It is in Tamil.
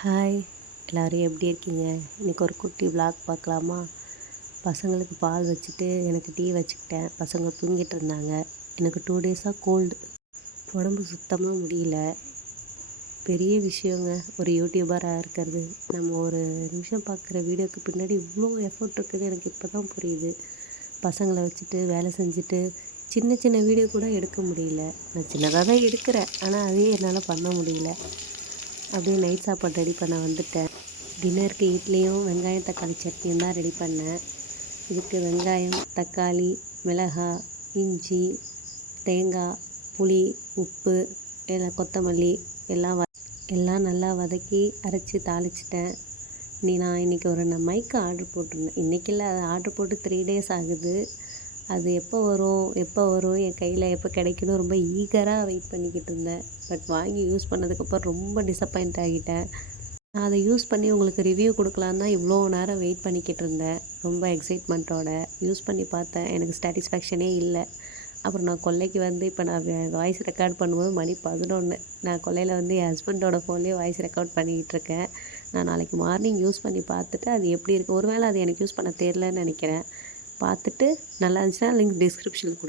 ஹாய், எல்லோரும் எப்படி இருக்கீங்க? இன்றைக்கி ஒரு குட்டி விளாக் பார்க்கலாமா? பசங்களுக்கு பால் வச்சுட்டு எனக்கு டீ வச்சுக்கிட்டேன். பசங்க தூங்கிட்டு இருந்தாங்க. எனக்கு 2 டேஸாக கோல்டு. உடம்பு சுத்தமாக முடியல. பெரிய விஷயங்க ஒரு யூடியூபராக இருக்கிறது. நம்ம ஒரு நிமிஷம் பார்க்குற வீடியோக்கு பின்னாடி இவ்வளோ எஃபோர்ட் இருக்குதுன்னு எனக்கு இப்போ தான் புரியுது. பசங்களை வச்சுட்டு வேலை செஞ்சுட்டு சின்ன சின்ன வீடியோ கூட எடுக்க முடியல. நான் சின்னதாக தான் எடுக்கிறேன், ஆனால் அதையே என்னால் பண்ண முடியல. அப்படியே நைட் சாப்பாடு ரெடி பண்ண வந்துட்டேன். டின்னருக்கு இட்லியும் வெங்காயம் தக்காளி சட்னியும் தான் ரெடி பண்ணேன். இதுக்கு வெங்காயம், தக்காளி, மிளகாய், இஞ்சி, தேங்காய், புளி, உப்பு, எல்லாம் கொத்தமல்லி எல்லாம் நல்லா வதக்கி அரைச்சி தாளிச்சிட்டேன். நான் இன்றைக்கி ஒரு மைக்கு ஆர்டர் போட்டிருந்தேன். இன்றைக்கி இல்லை, அது ஆர்டர் போட்டு 3 டேஸ் ஆகுது. அது எப்போ வரும் என் கையில் எப்போ கிடைக்குன்னு ரொம்ப ஈகராக வெயிட் பண்ணிக்கிட்டு இருந்தேன். பட் வாங்கி யூஸ் பண்ணதுக்கப்புறம் ரொம்ப டிசப்பாயிண்ட் ஆகிட்டேன். நான் அதை யூஸ் பண்ணி உங்களுக்கு ரிவ்யூ கொடுக்கலான்னு தான் இவ்வளோ நேரம் வெயிட் பண்ணிக்கிட்டு இருந்தேன். ரொம்ப எக்ஸைட்மெண்ட்டோட யூஸ் பண்ணி பார்த்தேன். எனக்கு சாட்டிஸ்ஃபேக்ஷனே இல்லை. அப்புறம் நான் கொல்லைக்கு வந்து இப்போ நான் வாய்ஸ் ரெக்கார்ட் பண்ணும்போது மணி 11. நான் கொல்லையில் வந்து என் ஹஸ்பண்டோட ஃபோன்லேயே வாய்ஸ் ரெக்கார்ட் பண்ணிக்கிட்டுருக்கேன். நான் நாளைக்கு மார்னிங் யூஸ் பண்ணி பார்த்துட்டு அது எப்படி இருக்குது, ஒருவேளை அது எனக்கு யூஸ் பண்ண தெரியலன்னு நினைக்கிறேன். பார்த்துட்டு நல்லா இருந்துச்சுன்னா லிங்க் டிஸ்கிரிப்ஷனில்